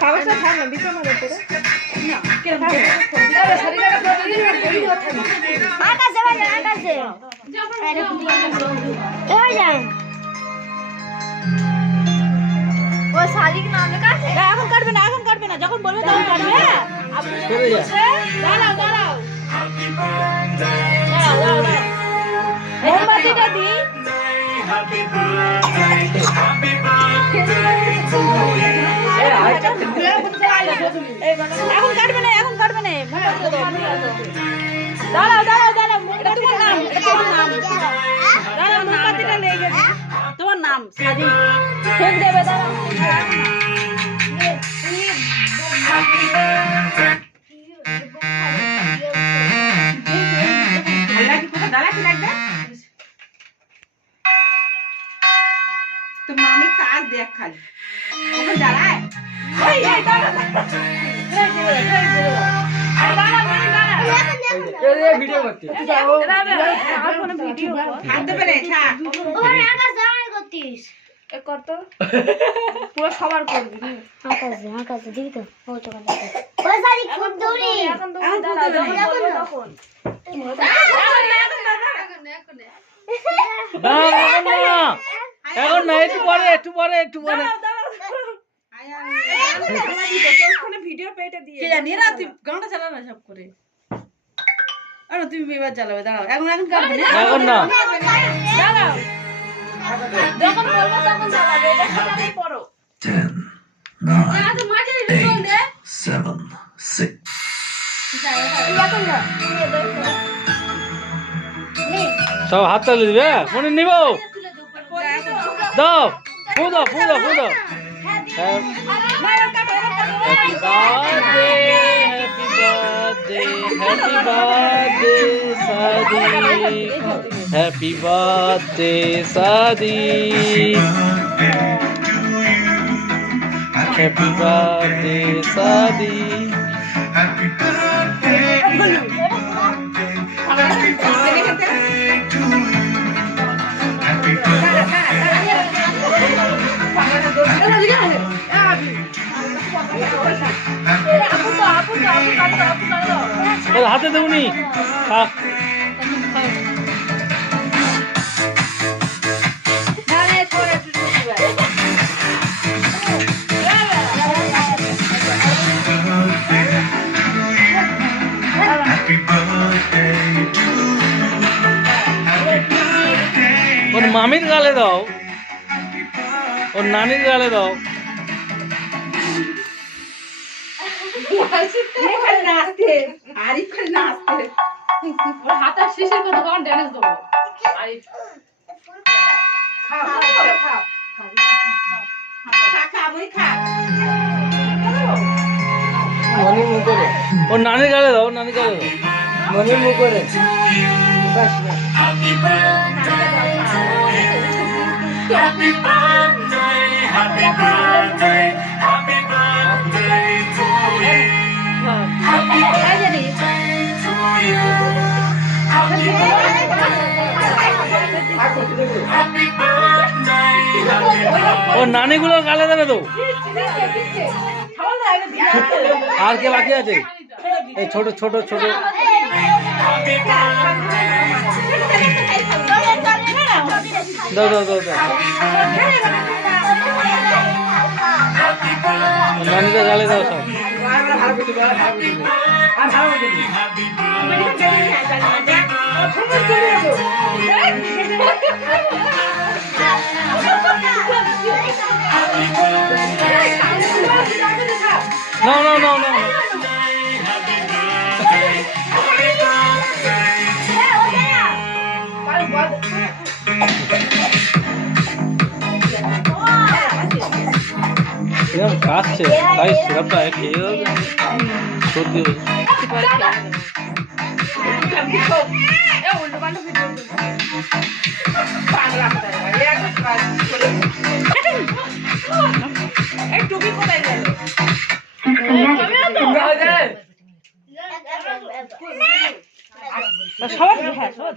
কাগজটা থাক না বিছানার উপরে আকাশে ভাই আকাশে ওই যান ও শাড়ি কি নাম লেখা আছে এখন কাটবে না যখন বলবে তখন কাটবে আপনি দাঁড়াও মোমবাতিটা দি এখন কাটবে না দাঁড়াও দাঁড়াও মোমবাতিটা লেগে গেছে তোমার নাম সাজি ফেক দেবে দাঁড়াও তো মামি কাজ দেখ খালি ওকে দাঁড়ায় ভিডিও করতে পুরো সবার করবি আকাশে দিবি তো এখন না একটু পরে ভিডিও পেটে দিয়ে জানি না তুই গানটা চালা না সব করে আরে তুমি এবার চালাবে দাঁড়াও এখন কাটবে না এখন না দাঁড়াও যখন বলবো তখন চালাবে এটা সামনেই পড়ো 10, 9, 8, 7, 6. সব হাত তালে দিবে মনে নিব দাও ফু দাও Happy birthday, Sadi. Happy birthday, Sadi. Happy birthday, Sadi. Happy birthday to you. Happy হাতে দেবনি থাক Happy birthday to you. Happy birthday. ওর মামির গালে দাও ওর নানির গালে দাও হাতার শেষের কথা তখন ড্যান্স দেবো ওর নানির গালে দাও মনির মুখ করে Happy birthday to you. Happy birthday, happy birthday, happy birthday to you. Happy birthday to you. Happy birthday. Happy birthday, happy birthday. ওর নানিগুলোর গালে দেবে তো আর কে বাকি আছে এই ছোট Happy birthday. দাও Happy birthday. নানিদের গালে দাও সব No. এরকম কাশছে তাই সিরাপটা খেয়ে দাও সর্দি হয়েছে টুপি কোথায় গেল সবার হ্যাঁ সবার